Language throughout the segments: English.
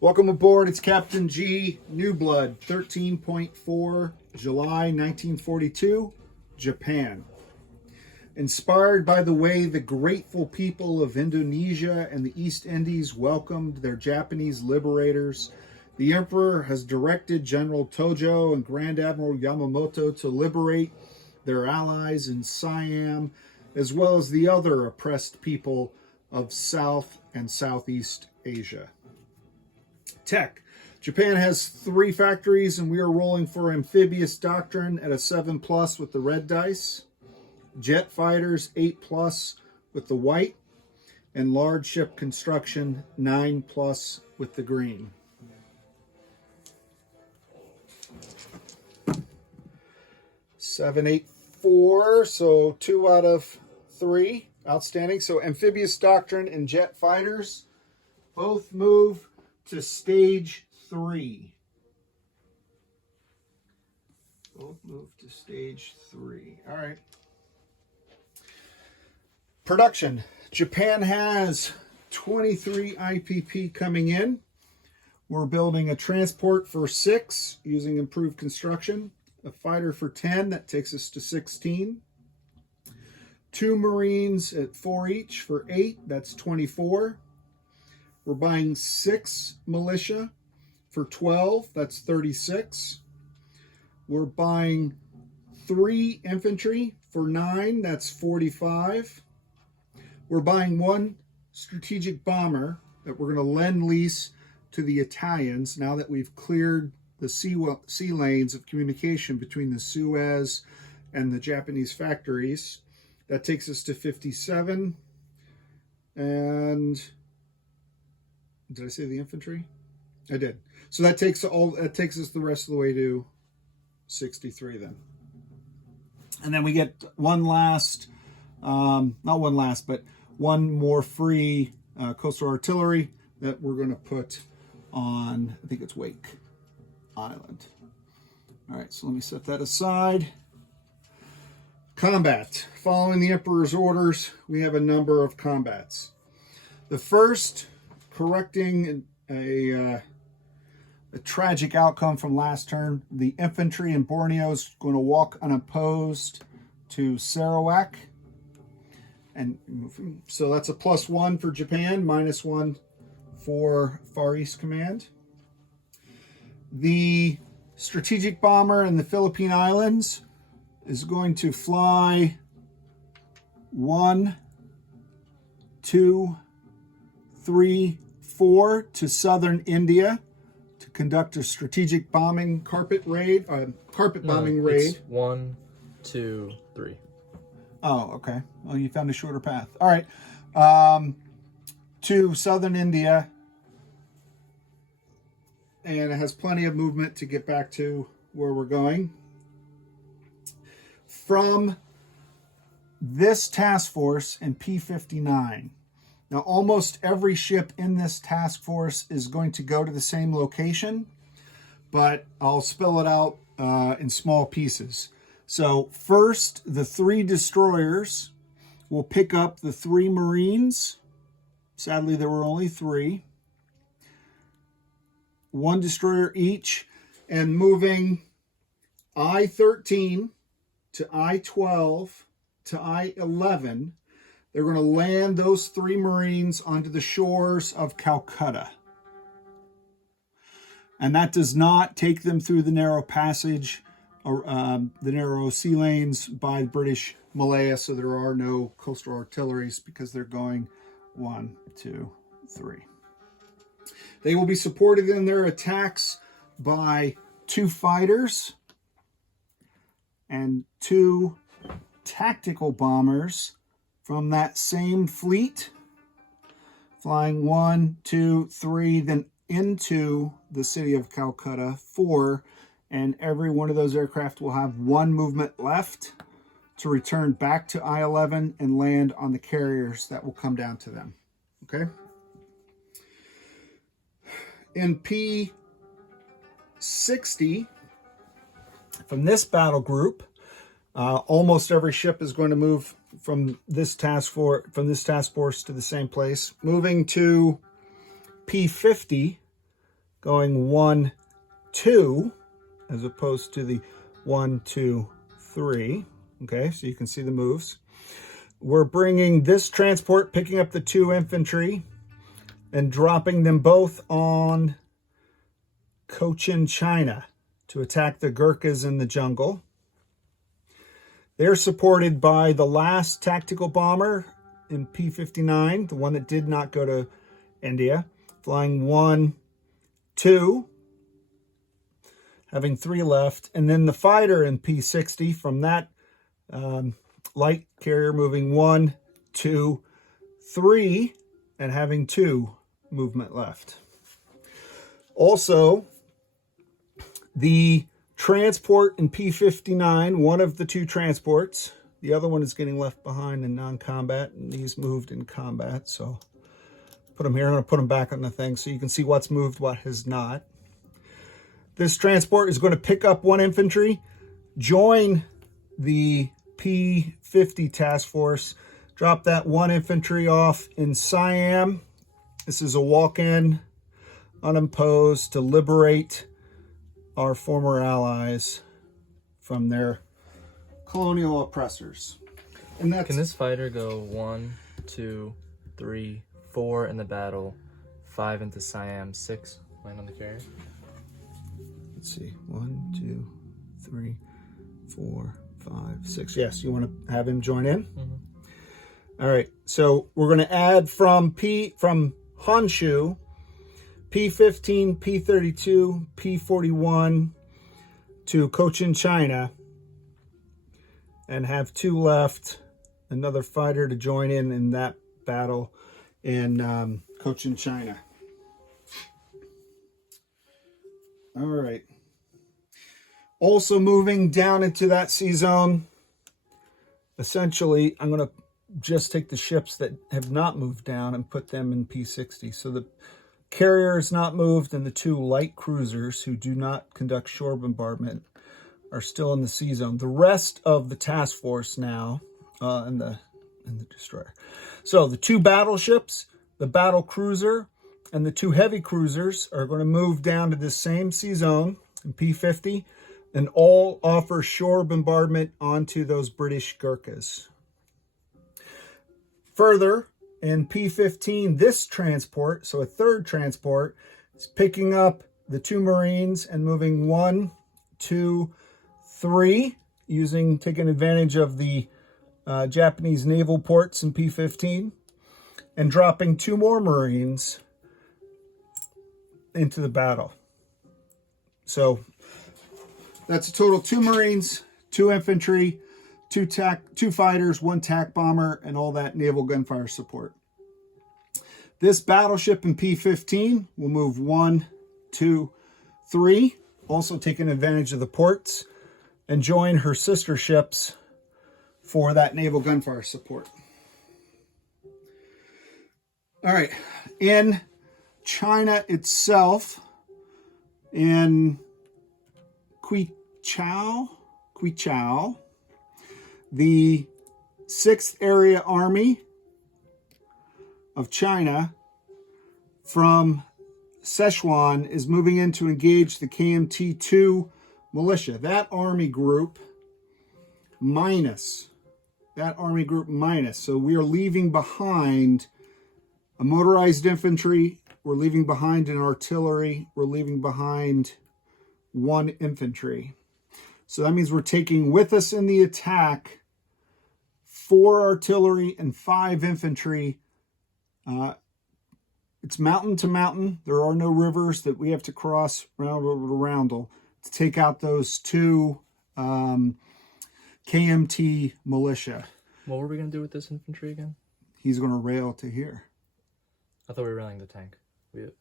Welcome aboard. It's Captain G, Newblood, 13.4, July 1942, Japan. Inspired by the way the grateful people of Indonesia and the East Indies welcomed their Japanese liberators, the Emperor has directed General Tojo and Grand Admiral Yamamoto to liberate their allies in Siam, as well as the other oppressed people of South and Southeast Asia. Tech. Japan has 3 factories, and we are rolling for amphibious doctrine at a 7+ with the red dice, jet fighters 8+ with the white, and large ship construction 9+ with the green. Seven, 8, 4, so 2 out of 3. Outstanding. So amphibious doctrine and jet fighters both move to stage 3. Both move to stage 3. All right. Production. Japan has 23 IPP coming in. We're building a transport for 6 using improved construction. A fighter for 10, that takes us to 16. 2 Marines at 4 each for 8, that's 24. We're buying 6 Militia for 12, that's 36. We're buying 3 Infantry for 9, that's 45. We're buying 1 strategic bomber that we're going to lend lease to the Italians now that we've cleared the sea lanes of communication between the Suez and the Japanese factories. That takes us to 57. And did I say the infantry? I did. So that takes us the rest of the way to 63 then. And then we get one more free coastal artillery that we're going to put on, I think it's Wake Island. All right, so let me set that aside. Combat. Following the Emperor's orders, we have a number of combats. The first, correcting a tragic outcome from last turn. The infantry in Borneo is going to walk unopposed to Sarawak. And so that's a +1 for Japan, -1 for Far East Command. The strategic bomber in the Philippine Islands is going to fly 1, 2, 3, 4 to southern India to conduct a strategic bombing carpet raid. Raid. 1, 2, 3. Oh, okay. Well, you found a shorter path. All right. To southern India. And it has plenty of movement to get back to where we're going. From this task force in P59. Now, almost every ship in this task force is going to go to the same location, but I'll spell it out in small pieces. So first, the 3 destroyers will pick up the 3 Marines. Sadly, there were only 3. 1 destroyer each, and moving I-13 to I-12 to I-11, they're going to land those 3 Marines onto the shores of Calcutta. And that does not take them through the narrow passage, or the narrow sea lanes by British Malaya, so there are no coastal artilleries because they're going 1, 2, 3. They will be supported in their attacks by 2 fighters and 2 tactical bombers from that same fleet, flying 1, 2, 3, then into the city of Calcutta, 4, and every one of those aircraft will have 1 movement left to return back to I-11 and land on the carriers that will come down to them. Okay? In P60, from this battle group, almost every ship is going to move from this task force to the same place. Moving to P50, going 1, 2, as opposed to the 1, 2, 3. Okay, so you can see the moves. We're bringing this transport, picking up the 2 infantry, and dropping them both on Cochinchina to attack the Gurkhas in the jungle. They're supported by the last tactical bomber in P-59, the one that did not go to India, flying 1, 2, having 3 left, and then the fighter in P-60 from that light carrier moving 1, 2, 3, and having 2 movement left. Also, the transport in P-59, one of the 2 transports, the other one is getting left behind in non-combat, and these moved in combat, so put them here. I'm going to put them back on the thing so you can see what's moved, what has not. This transport is going to pick up 1 infantry, join the P-50 task force, drop that 1 infantry off in Siam. This is a walk-in, unimposed, to liberate our former allies from their colonial oppressors. And that's, Can this fighter go 1, 2, 3, 4 in the battle, 5 into Siam, 6 land on the carrier? let's see, 1, 2, 3, 4, 5, 6. Yes, you want to have him join in? Mm-hmm. All right, so we're going to add from Honshu, P-15, P-32, P-41 to Cochinchina, and have 2 left, another fighter to join in that battle in Cochinchina. All right. Also moving down into that sea zone, essentially, I'm going to just take the ships that have not moved down and put them in P-60. So the carrier is not moved, and the 2 light cruisers who do not conduct shore bombardment are still in the sea zone. The rest of the task force now, and the destroyer. So the 2 battleships, the battle cruiser, and the 2 heavy cruisers are going to move down to the same sea zone in P-50 and all offer shore bombardment onto those British Gurkhas. Further, in P-15, this transport, so a 3rd transport, is picking up the 2 Marines and moving 1, 2, 3, taking advantage of the Japanese naval ports in P-15, and dropping 2 more Marines into the battle. So that's a total 2 Marines, 2 infantry, 2 fighters, 1 TAC bomber, and all that naval gunfire support. This battleship in P-15 will move 1, 2, 3, also taking advantage of the ports, and join her sister ships for that naval gunfire support. All right, in China itself, in Keichow, the 6th Area Army of China from Sichuan is moving in to engage the KMT-2 militia. That army group minus. So we are leaving behind a motorized infantry. We're leaving behind an artillery. We're leaving behind 1 infantry. So that means we're taking with us in the attack 4 artillery and 5 infantry. It's mountain to mountain. There are no rivers that we have to cross roundel to roundel to take out those 2 KMT militia. What were we going to do with this infantry again? He's going to rail to here. I thought we were railing the tank.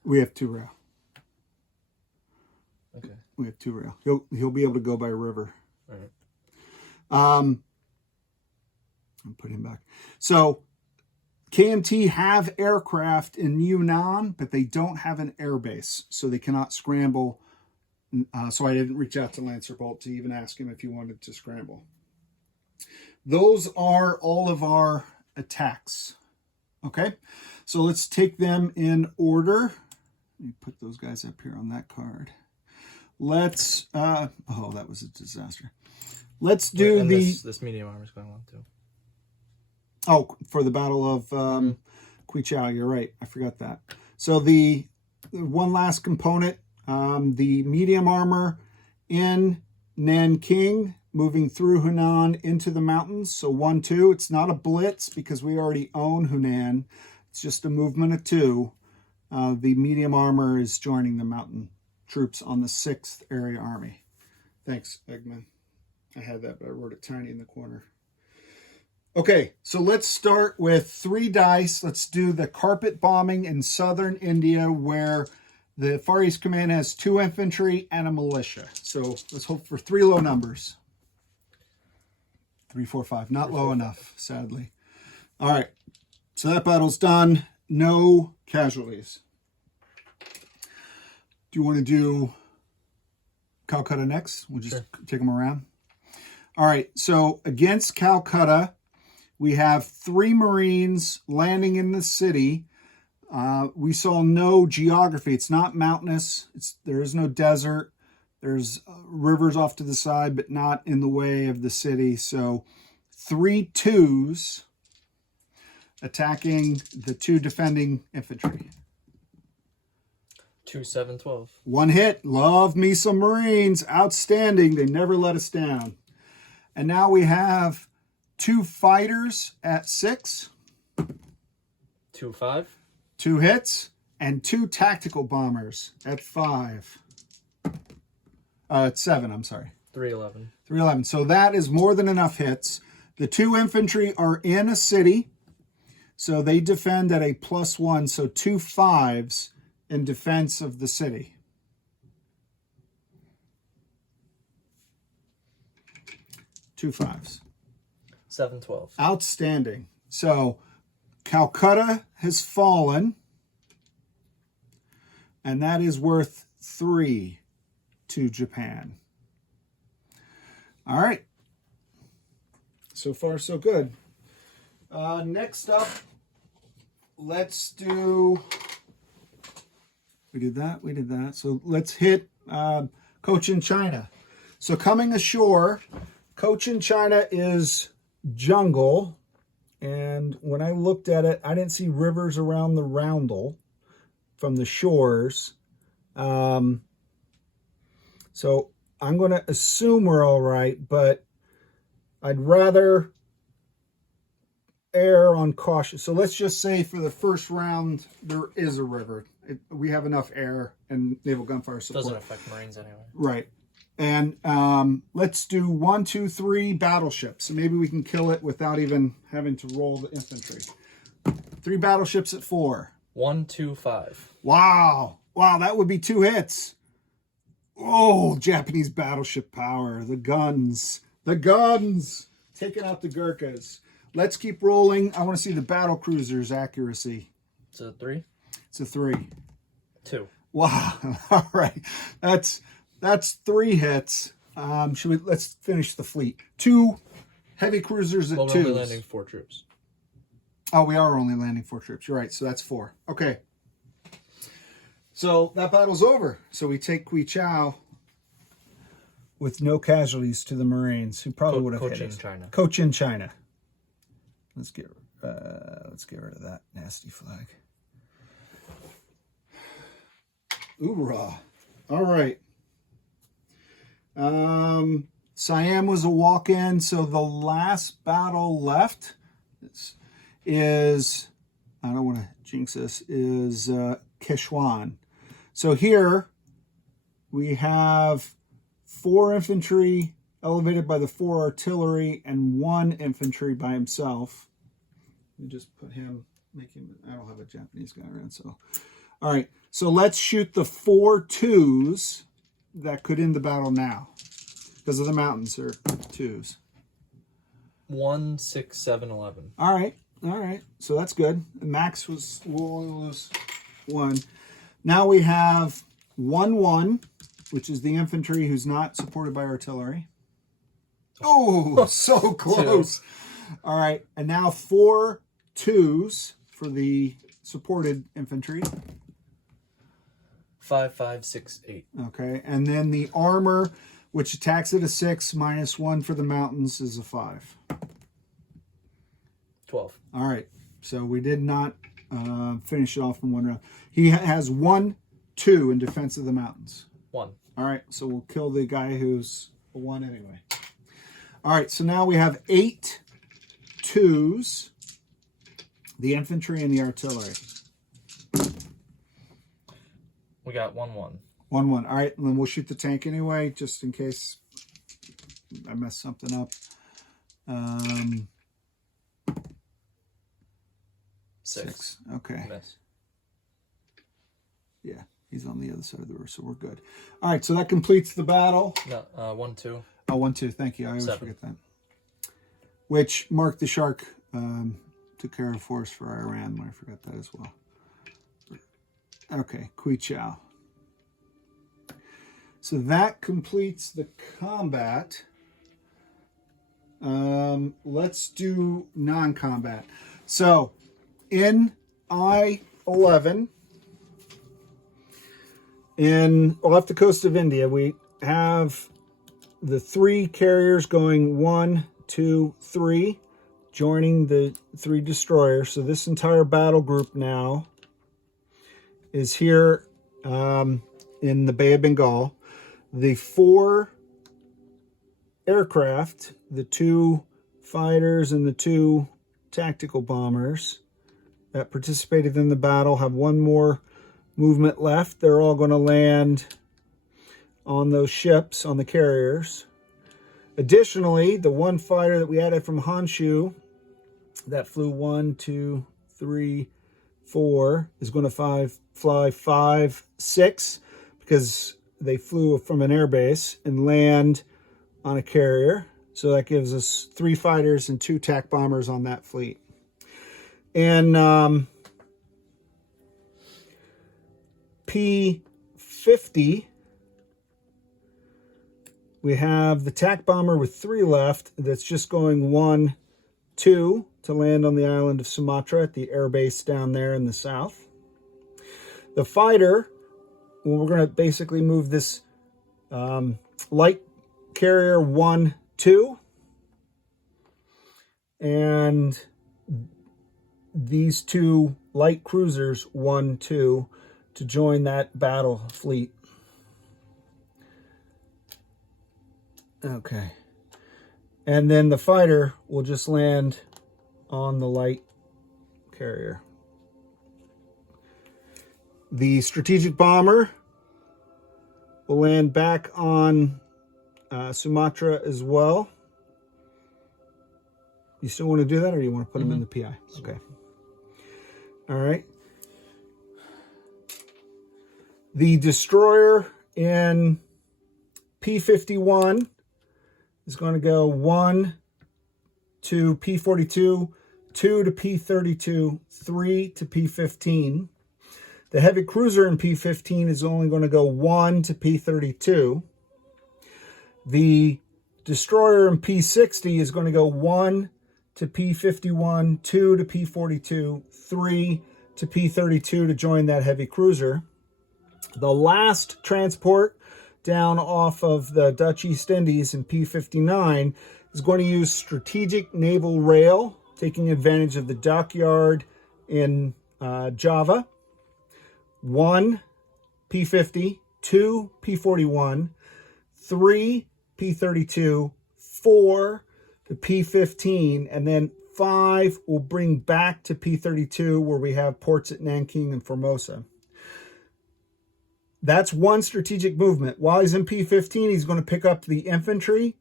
We have 2 rail. Okay. We have 2 rail. He'll be able to go by river. All right. I'll put him back. So KMT have aircraft in Yunnan, but they don't have an air base, so they cannot scramble. So I didn't reach out to Lancer Bolt to even ask him if he wanted to scramble. Those are all of our attacks. Okay, so let's take them in order. Let me put those guys up here on that card. Let's, oh, that was a disaster. Let's do this medium armor is going on too. Oh, for the Battle of Keichow, you're right. I forgot that. So the one last component, the medium armor in Nanking, moving through Hunan into the mountains. So 1-2. It's not a blitz because we already own Hunan. It's just a movement of 2. The medium armor is joining the mountain troops on the 6th Area Army. Thanks, Eggman. I had that, but I wrote it tiny in the corner. Okay, so let's start with 3 dice. Let's do the carpet bombing in southern India, where the Far East Command has 2 infantry and a militia. So let's hope for 3 low numbers. 3, 4, 5. Not low enough, sadly. All right, so that battle's done. No casualties. Do you want to do Calcutta next? We'll just take them around. All right, so against Calcutta, we have 3 Marines landing in the city. We saw no geography. It's not mountainous. There is no desert. There's rivers off to the side, but not in the way of the city. So 3 2s attacking the 2 defending infantry. 2, 7, 12. 1 hit. Love me some Marines. Outstanding. They never let us down. And now we have 2 fighters at 6. 2, 5. 2 hits. And 2 tactical bombers at 5. At 7, I'm sorry. 311. 311. So that is more than enough hits. The 2 infantry are in a city. So they defend at a +1. So 2 5s in defense of the city. 2 5s. 7, 12. Outstanding. So Calcutta has fallen. And that is worth 3 to Japan. All right. So far, so good. Next up, let's do... We did that. So let's hit Cochinchina. So coming ashore, Cochinchina is jungle. And when I looked at it, I didn't see rivers around the roundel from the shores. So I'm going to assume we're all right, but I'd rather err on caution. So let's just say for the first round, there is a river. We have enough air and naval gunfire support. Doesn't affect Marines anyway. Right. And let's do 1, 2, 3 battleships. Maybe we can kill it without even having to roll the infantry. 3 battleships at 4. 1, 2, 5. Wow. Wow, that would be 2 hits. Oh, Japanese battleship power. The guns. The guns. Taking out the Gurkhas. Let's keep rolling. I want to see the battle cruisers' accuracy. It's a 3? It's a 3. 2. Wow. All right. That's 3 hits. Let's finish the fleet. 2 heavy cruisers at 2. We're only landing 4 troops. Oh, we are only landing 4 troops. You're right. So that's 4. Okay. So that battle's over. So we take Keichow with no casualties to the Marines, who probably would have hit us. Cochinchina. Let's get rid of that nasty flag. Oorah. All right. Siam was a walk-in, so the last battle left is, I don't want to jinx this, is Keichow. So here we have 4 infantry elevated by the 4 artillery and 1 infantry by himself. Let me just put him, I don't have a Japanese guy around, so. All right, so let's shoot the 4 2s that could end the battle now. Because of the mountains, they're 2s. 1, 6, 7, 11. All right. So that's good. Max we'll only lose 1. Now we have 1 1, which is the infantry who's not supported by artillery. Oh, so close. 2. All right, and now 4 2s for the supported infantry. 5, 5, 6, 8. Okay, and then the armor, which attacks at a 6, -1 for the mountains, is a 5. 12. All right, so we did not finish it off in one round. He has 1, 2 in defense of the mountains. 1. All right, so we'll kill the guy who's a 1 anyway. All right, so now we have 8 2s, the infantry and the artillery. We got 1, 1. 1, 1. All right, and then we'll shoot the tank anyway, just in case I mess something up. 6. Okay. Miss. Yeah, he's on the other side of the river, so we're good. All right, so that completes the battle. No, 1, 2. Oh, 1, 2. Thank you. I always 7. forget that. Which Mark the Shark took care of for us for Iran. I forgot that as well. Okay, Keichow. So that completes the combat. Let's do non-combat. So in I-11, off the coast of India, we have the 3 carriers going 1, 2, 3, joining the 3 destroyers. So this entire battle group now is here in the Bay of Bengal. The 4 aircraft, the 2 fighters and the 2 tactical bombers that participated in the battle, have 1 more movement left. They're all going to land on those ships, on the carriers. Additionally, the 1 fighter that we added from Honshu that flew 1, 2, 3, 4 is going to fly 5, 6 because they flew from an airbase and land on a carrier. So that gives us 3 fighters and 2 TAC bombers on that fleet. And P-50, we have the TAC bomber with 3 left that's just going 1, 2 to land on the island of Sumatra at the airbase down there in the south. The fighter, well, we're going to basically move this light carrier 1, 2, and these 2 light cruisers 1, 2 to join that battle fleet. Okay. And then the fighter will just land on the light carrier. The strategic bomber will land back on Sumatra as well. You still want to do that, or do you want to put them in the PI? Okay. All right. The destroyer in P-51 is going to go 1 to P-42, 2 to P-32, 3 to P-15. The heavy cruiser in P-15 is only going to go 1 to P-32. The destroyer in P-60 is going to go 1 to P-51, 2 to P-42, 3 to P-32 to join that heavy cruiser. The last transport down off of the Dutch East Indies in P-59 is going to use strategic naval rail, taking advantage of the dockyard in Java. 1 P-50, 2 P-41, 3 P-32, 4 to P-15, and then 5 will bring back to P-32 where we have ports at Nanking and Formosa. That's one strategic movement. While he's in P-15, he's going to pick up the infantry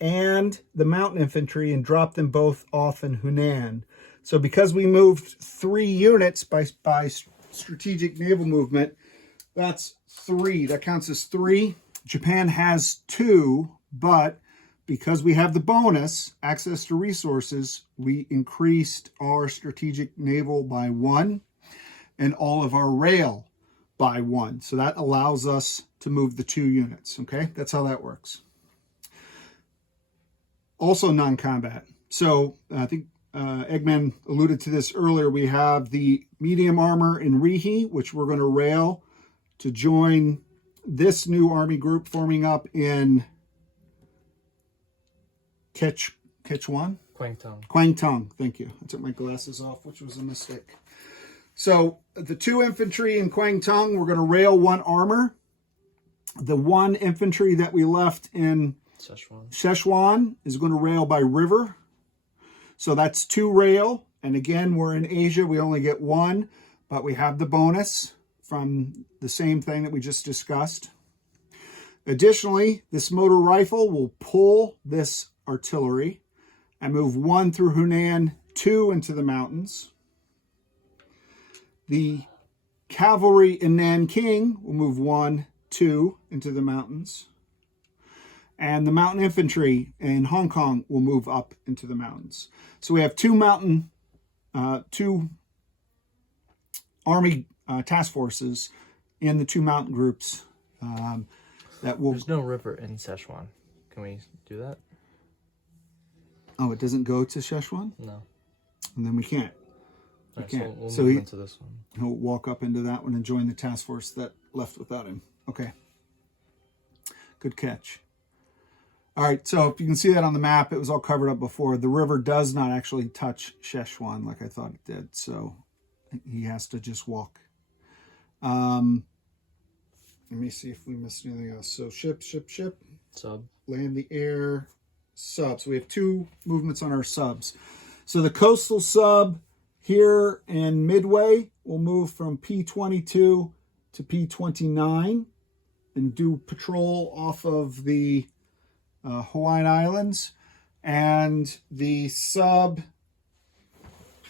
and the mountain infantry and drop them both off in Hunan. So because we moved 3 units by strategic naval movement, that's 3. That counts as 3. Japan has 2, but because we have the bonus, access to resources, we increased our strategic naval by 1 and all of our rail by 1. So that allows us to move the 2 units, okay? That's how that works. Also non-combat. So I think Eggman alluded to this earlier. We have the medium armor in Rihi, which we're going to rail to join this new Army group forming up in Keichow? Kwangtung, thank you. I took my glasses off, which was a mistake. So the 2 infantry in Kwangtung, we're going to rail 1 armor. The 1 infantry that we left in Szechuan is going to rail by river. So that's 2 rail. And again, we're in Asia. We only get 1, but we have the bonus from the same thing that we just discussed. Additionally, this motor rifle will pull this artillery and move 1 through Hunan, 2 into the mountains. The cavalry in Nanking will move 1, 2 into the mountains. And the mountain infantry in Hong Kong will move up into the mountains. So we have 2 Army task forces in the 2 mountain groups that will... There's no river in Szechuan. Can we do that? Oh, it doesn't go to Szechuan? No. And then we can't. Right, so we'll so move into this one. He'll walk up into that one and join the task force that left without him. Okay. Good catch. All right, so if you can see that on the map, it was all covered up before. The river does not actually touch Szechuan like I thought it did, so he has to just walk. Let me see if we missed anything else. So ship. Sub. Land the air, sub. So we have 2 movements on our subs. So the coastal sub here in Midway will move from P22 to P29 and do patrol off of the Hawaiian Islands. And the sub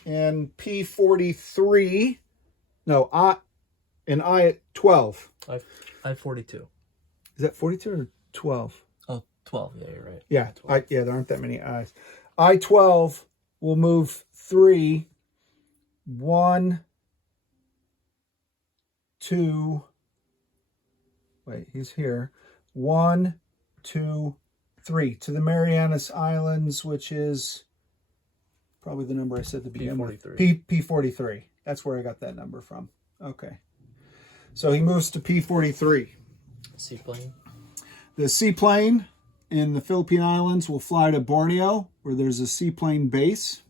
in P43, in I-12. I-42. Is that 42 or 12? Oh, 12. Yeah, you're right. Yeah, there aren't that many I's. I-12 will move 3, 1, 2. Wait, he's here. 1, 2, 3 to the Marianas Islands, which is probably the number I said to begin with. P43. That's where I got that number from. Okay. So he moves to P43. Seaplane. The seaplane in the Philippine Islands will fly to Borneo, where there's a seaplane base.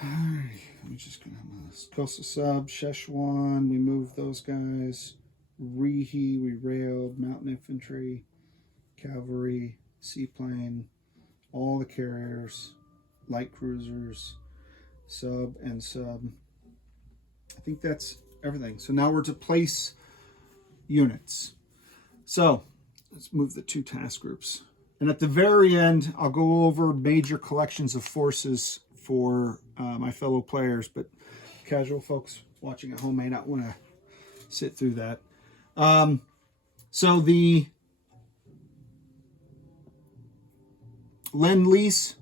All right, I'm just going to have this. Coastal sub, Szechuan, we moved those guys. Rihi, we railed. Mountain infantry, cavalry, seaplane, all the carriers, light cruisers, sub and sub. I think that's everything. So now we're to place units. So let's move the 2 task groups. And at the very end, I'll go over major collections of forces for my fellow players, but casual folks watching at home may not want to sit through that. So the Lend-Lease,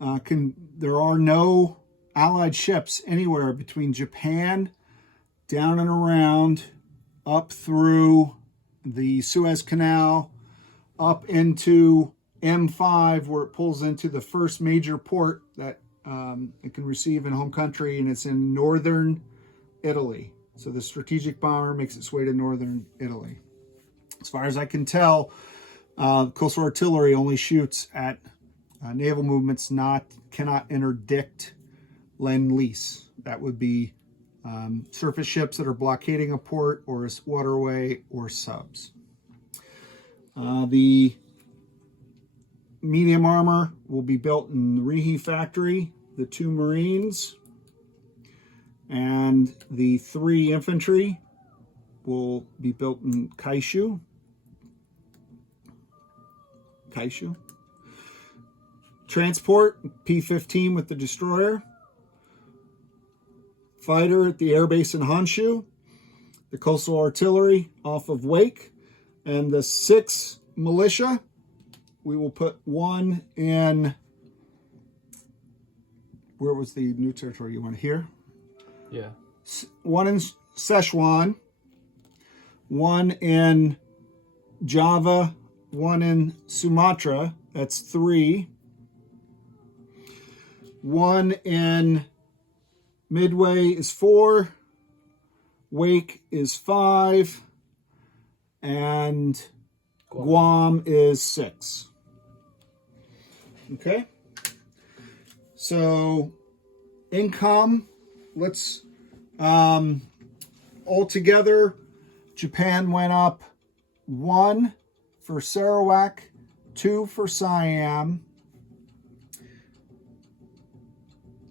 there are no Allied ships anywhere between Japan, down and around, up through the Suez Canal, up into M5, where it pulls into the first major port that it can receive in home country, and it's in northern Italy. So the strategic bomber makes its way to northern Italy. As far as I can tell, coastal artillery only shoots at naval movements, cannot interdict Lend-Lease. That would be surface ships that are blockading a port or a waterway or subs. The medium armor will be built in the Rihi factory. The 2 Marines and the 3 infantry will be built in Keichow. Transport, P-15 with the destroyer. Fighter at the airbase in Honshu. The coastal artillery off of Wake. And the 6 militia, we will put 1 in... Where was the new territory you want to hear? Yeah. 1 in Szechuan, 1 in Java, 1 in Sumatra. That's 3. 1 in Midway is 4. Wake is 5. And Guam is 6. Okay. So income, let's altogether, Japan went up 1 for Sarawak, 2 for Siam,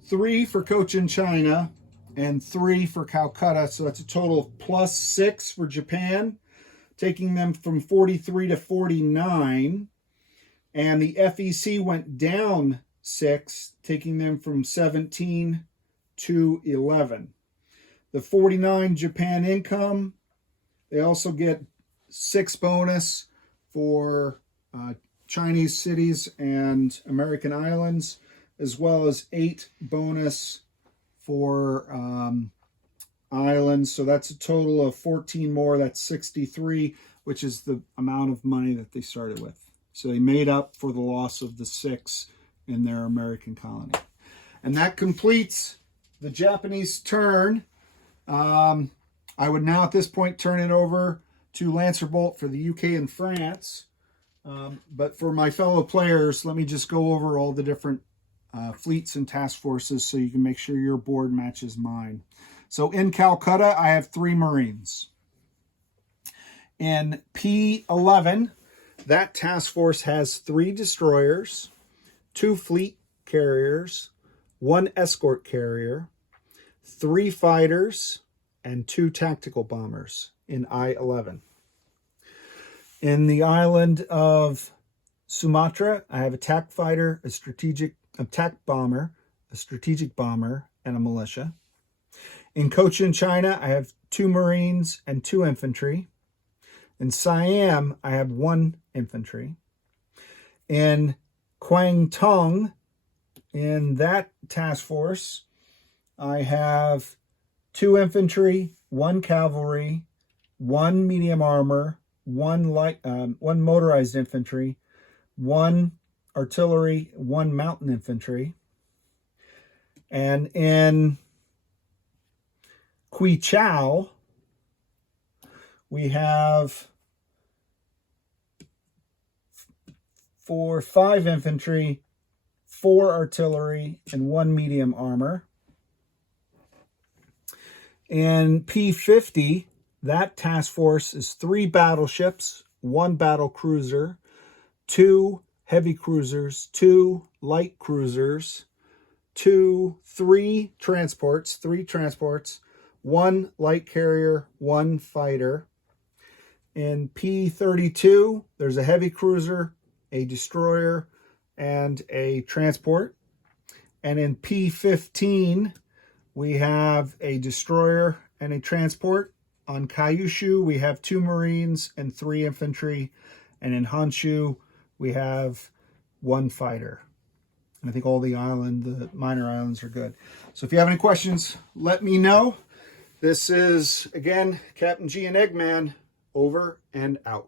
3 for Cochinchina, and 3 for Calcutta. So that's a total of plus 6 for Japan, taking them from 43 to 49. And the FEC went down 6, taking them from 17 to 11. The 49 Japan income, they also get 6 bonus for Chinese cities and American islands, as well as 8 bonus for islands. So that's a total of 14 more. That's 63, which is the amount of money that they started with. So they made up for the loss of the 6 in their American colony. And that completes the Japanese turn. I would now at this point turn it over to Lancer Bolt for the UK and France. But for my fellow players, let me just go over all the different fleets and task forces so you can make sure your board matches mine. So in Calcutta, I have 3 Marines. In P11, that task force has 3 destroyers, 2 fleet carriers, 1 escort carrier, 3 fighters, and 2 tactical bombers in I-11. In the island of Sumatra, I have a attack fighter, a strategic attack bomber, a strategic bomber, and a militia. In Cochinchina, I have 2 Marines and 2 infantry. In Siam, I have 1 infantry. In Kwangtung, in that task force, I have 2 infantry, 1 cavalry, 1 medium armor, 1 motorized infantry, 1 artillery, 1 mountain infantry. And in Keichow, we have 5 infantry, 4 artillery, and 1 medium armor. In P50, that task force is 3 battleships, 1 battle cruiser, 2 heavy cruisers, 2 light cruisers, 3 transports, 1 light carrier, 1 fighter. In P32, there's a heavy cruiser, a destroyer, and a transport. And in P15, we have a destroyer and a transport. On Keichow, we have 2 Marines and 3 infantry. And in Honshu, we have 1 fighter. And I think all the minor islands are good. So if you have any questions, let me know. This is, again, Captain G and Eggman, over and out.